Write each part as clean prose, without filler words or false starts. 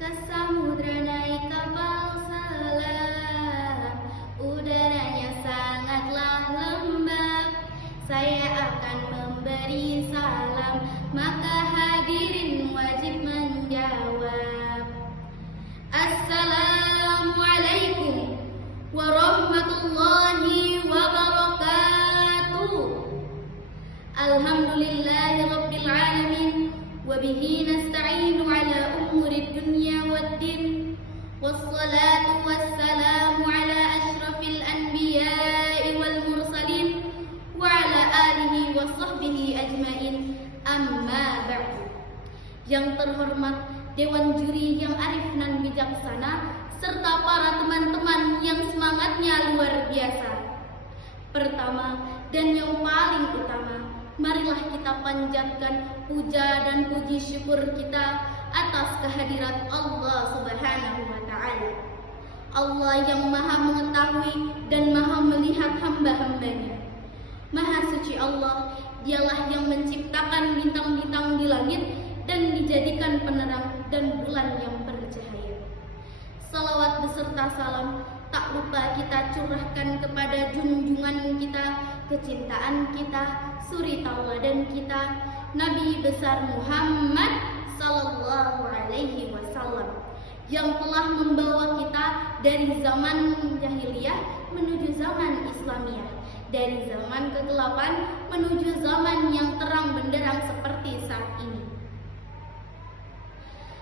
Ke samudra naik kapal selam, udaranya sangatlah lembab. Saya akan memberi salam, maka hadirin wajib menjawab. Assalamualaikum warahmatullahi wabarakatuh. Alhamdulillahi rabbil alamin, wabihi nasta'inu ala umuri dunya waddin, wassalatu wassalamu ala ashrafil anbiya'i wal mursalin, wa ala alihi wa sahbihi ajmain, amma ba'du. Yang terhormat Dewan Juri yang arif dan bijaksana, serta para teman-teman yang semangatnya luar biasa. Pertama dan yang paling utama, marilah kita panjatkan puja dan puji syukur kita atas kehadirat Allah Subhanahu wa Ta'ala. Allah yang Maha Mengetahui dan Maha Melihat hamba-hambanya. Maha suci Allah, Dialah yang menciptakan bintang-bintang di langit dan dijadikan penerang dan bulan yang bercahaya. Salawat beserta salam tak lupa kita curahkan kepada junjungan kita, kecintaan kita, suri tauladan kita, Nabi besar Muhammad sallallahu alaihi wasallam, yang telah membawa kita dari zaman jahiliyah menuju zaman Islamiyah, dari zaman kegelapan menuju zaman yang terang benderang seperti saat ini.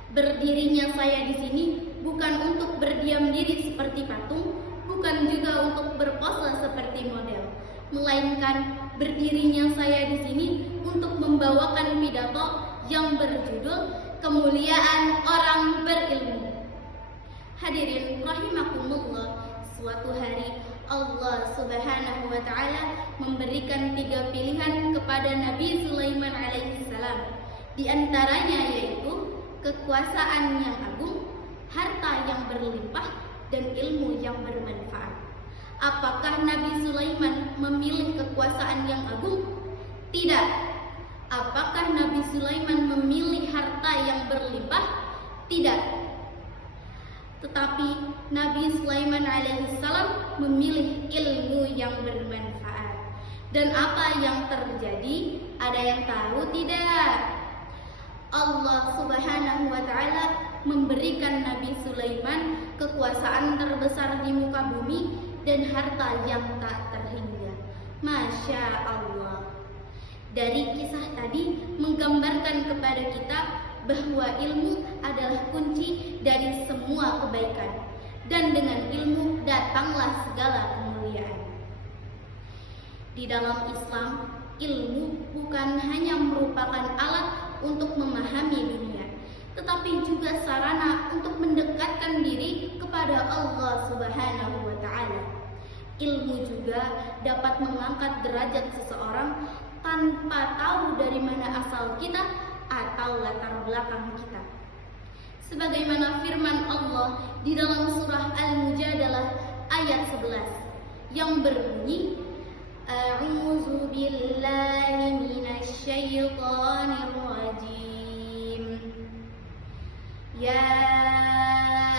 Berdirinya saya di sini bukan untuk berdiam diri seperti patung, bukan juga untuk berpose seperti model, melainkan berdirinya saya di sini untuk membawakan pidato yang berjudul Kemuliaan Orang Berilmu. Hadirin rahimakumullah, suatu hari Allah Subhanahu wa Ta'ala memberikan 3 pilihan kepada Nabi Sulaiman alaihissalam. Di antaranya yaitu kekuasaan yang agung, harta yang berlimpah, dan ilmu yang bermanfaat. Apakah Nabi Sulaiman memilih kekuasaan yang agung? Tidak. Apakah Nabi Sulaiman memilih harta yang berlimpah? Tidak. Tetapi Nabi Sulaiman alaihissalam memilih ilmu yang bermanfaat. Dan apa yang terjadi? Ada yang tahu tidak? Allah Subhanahu wa Ta'ala memberikan Nabi Sulaiman kekuasaan terbesar di muka bumi dan harta yang tak terhingga. Masya Allah. Dari kisah tadi menggambarkan kepada kita bahwa ilmu adalah kunci dari semua kebaikan, dan dengan ilmu datanglah segala kemuliaan. Di dalam Islam, ilmu bukan hanya merupakan alat untuk memahami dunia, tetapi juga sarana untuk mendekatkan diri kepada Allah Subhanahu wa Ta'ala. Ilmu juga dapat mengangkat derajat seseorang tanpa tahu dari mana asal kita atau latar belakang kita. Sebagaimana firman Allah di dalam surah Al-Mujadalah ayat 11 yang berbunyi, A'udzu billahi minasy syaithanir rajim. Ya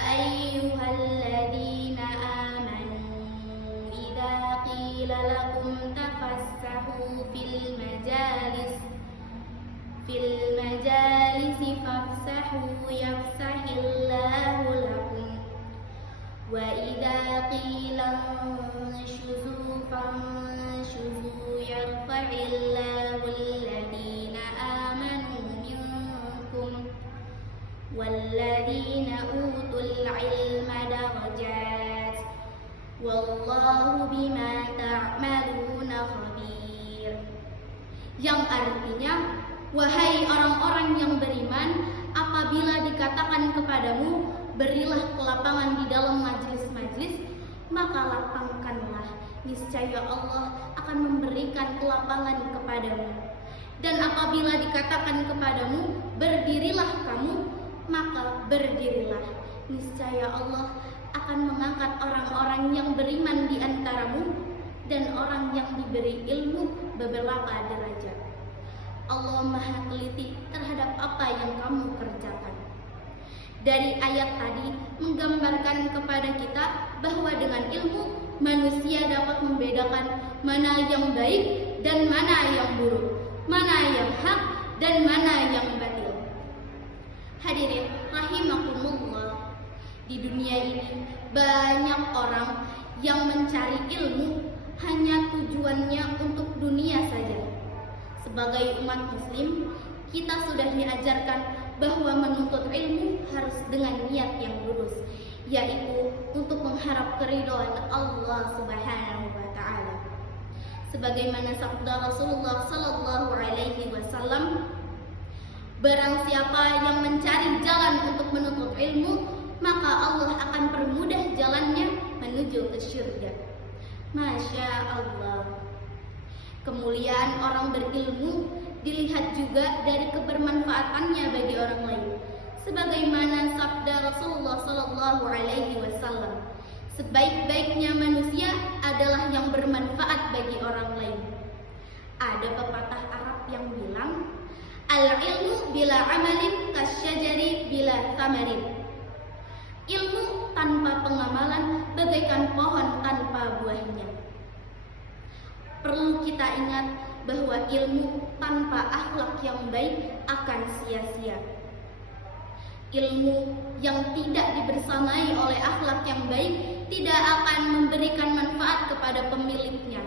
ayyuhalladzina amanu idza qila lakum tafassahu fil majalisi fafsahu yafsahillahu lakum. Wa idza qila anshuzu fanshuzu yarfa'illahu alladhina amanu minkum walladhina utul ilma darajat wallahu bima ta'maluna khabir. Yang artinya, wahai orang-orang yang beriman, apabila dikatakan kepadamu berilah kelapangan di dalam majlis-majlis, maka lapangkanlah, niscaya Allah akan memberikan kelapangan kepadamu. Dan apabila dikatakan kepadamu berdirilah kamu, maka berdirilah, niscaya Allah akan mengangkat orang-orang yang beriman di antaramu dan orang yang diberi ilmu beberapa derajat. Allah Maha teliti terhadap apa yang kamu kerjakan. dari ayat tadi menggambarkan kepada kita bahwa dengan ilmu manusia dapat membedakan mana yang baik dan mana yang buruk, mana yang hak dan mana yang batil. Hadirin rahimakumullah, di dunia ini banyak orang yang mencari ilmu hanya tujuannya untuk dunia saja. Sebagai umat muslim, kita sudah diajarkan bahwa menuntut ilmu harus dengan niat yang lurus, yaitu untuk mengharap keridhaan Allah Subhanahu wa taala. Sebagaimana sabda Rasulullah sallallahu alaihi wasallam, barang siapa yang mencari jalan untuk menuntut ilmu, maka Allah akan permudah jalannya menuju ke syurga. Masya Allah. Kemuliaan orang berilmu dilihat juga dari kebermanfaatannya bagi orang lain. Sebagaimana sabda Rasulullah sallallahu alaihi wasallam, sebaik-baiknya manusia adalah yang bermanfaat bagi orang lain. Ada pepatah Arab yang bilang, al-ilmu bila amalin kasyajari bila thamarin. Ilmu tanpa pengamalan bagaikan pohon tanpa buahnya. Perlu kita ingat bahwa ilmu tanpa akhlak yang baik akan sia-sia. Ilmu yang tidak dibersamai oleh akhlak yang baik tidak akan memberikan manfaat kepada pemiliknya.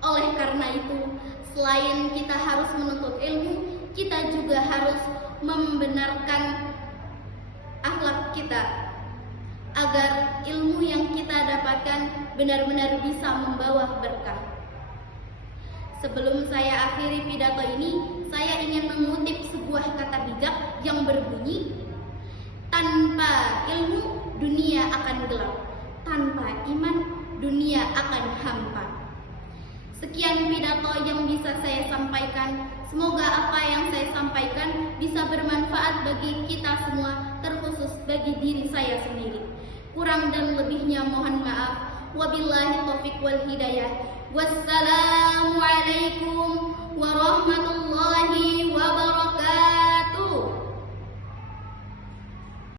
Oleh karena itu, selain kita harus menuntut ilmu, kita juga harus membenarkan akhlak kita, agar ilmu yang kita dapatkan benar-benar bisa membawa berkah. Sebelum saya akhiri pidato ini, saya ingin mengutip sebuah kata bijak yang berbunyi, tanpa ilmu dunia akan gelap, tanpa iman dunia akan hampa. Sekian pidato yang bisa saya sampaikan. Semoga apa yang saya sampaikan bisa bermanfaat bagi kita semua, terkhusus bagi diri saya sendiri. Kurang dan lebihnya mohon maaf. Wabillahi taufiq wal hidayah. Wassalamualaikum warahmatullahi